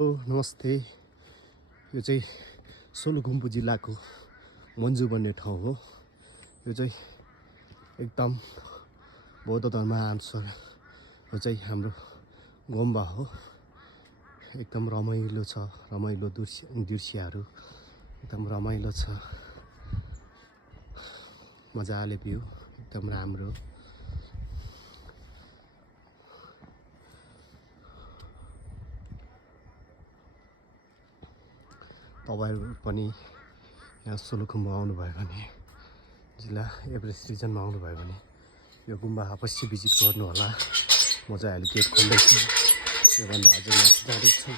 नमस्ते। यो चाहिँ सोलुखुम्बु जिल्लाको मन्जु भन्ने ठाउँ हो। यो चाहिँ एकदम बौद्ध धर्मअनुसार यो चाहिँ हाम्रो गुम्बा हो। एकदम रमाइलो छ, रमाइलो दृश्यहरू एकदम रमाइलो छ। मजाले भ्यू एकदम राम्रो। तपाईहरु पनि यहाँ सोलुखुम्बु आउनुभयो भने, जिल्ला एभरेस्ट रिजनमा आउनुभयो भने यो गुम्बा अवश्य भिजिट गर्नु होला। म चाहिँ अहिले गेट खोल्दैछु, योभन्दा अझै माथि जाँदैछु।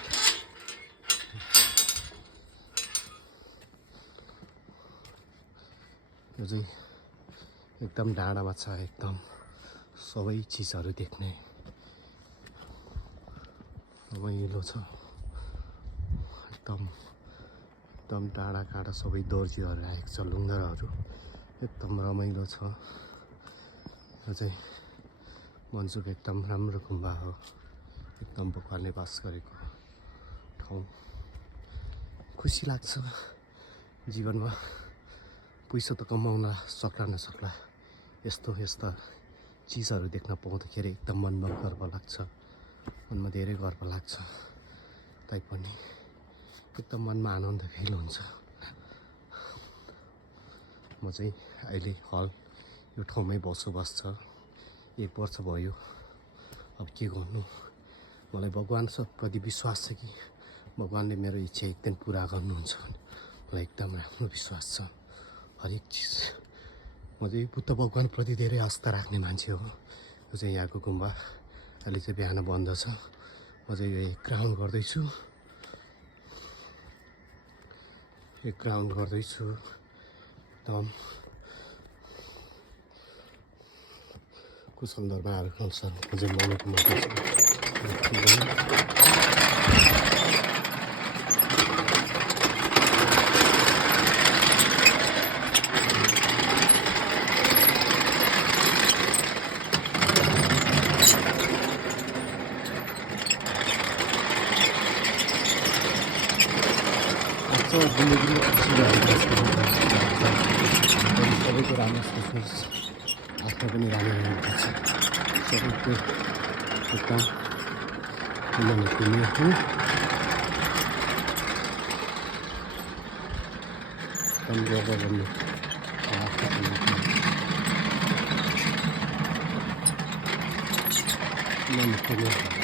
यो चाहिँ एकदम डाँडामा छ, एकदम सबै चिजहरू देख्ने रमाइलो छ। एकदम डाँडा काँडा सबै दर्जीहरू आएको छ, लुङ्गरहरू एकदम रमाइलो छ। यो चाहिँ मन्जुको एकदम राम्रो गुम्बा हो, एकदम भगवानले बास गरेको ठाउँ। खुसी लाग्छ जीवनमा पैसा त कमाउन सक्ला नसक्ला, यस्ता चिजहरू देख्न पाउँदाखेरि एकदम मनमा गर्व लाग्छ, मनमा धेरै गर्व लाग्छ। तैपनि एकदम मनमा आनन्द फिल हुन्छ। म चाहिँ अहिले हल यो ठाउँमै बसोबास छ, 1 वर्ष भयो। अब के गर्नु, मलाई भगवानप्रति विश्वास छ कि भगवानले मेरो इच्छा एक दिन पुरा गर्नुहुन्छ। मलाई एकदम राम्रो विश्वास छ हरेक चिज। म चाहिँ बुद्ध भगवानप्रति धेरै आस्था राख्ने मान्छे हो। यो चाहिँ यहाँको गुम्बा अहिले चाहिँ बिहान बन्द छ। म चाहिँ यो ग्राउन्ड गर्दैछु, एकदम कुशल दरबार अनुसार म चाहिँ मनको मात्रै सबैको राम्रो सोच्नुहोस्, आफ्नो पनि राम्रो हुनुपर्छ। सबैको एकदम एकदम गर्नु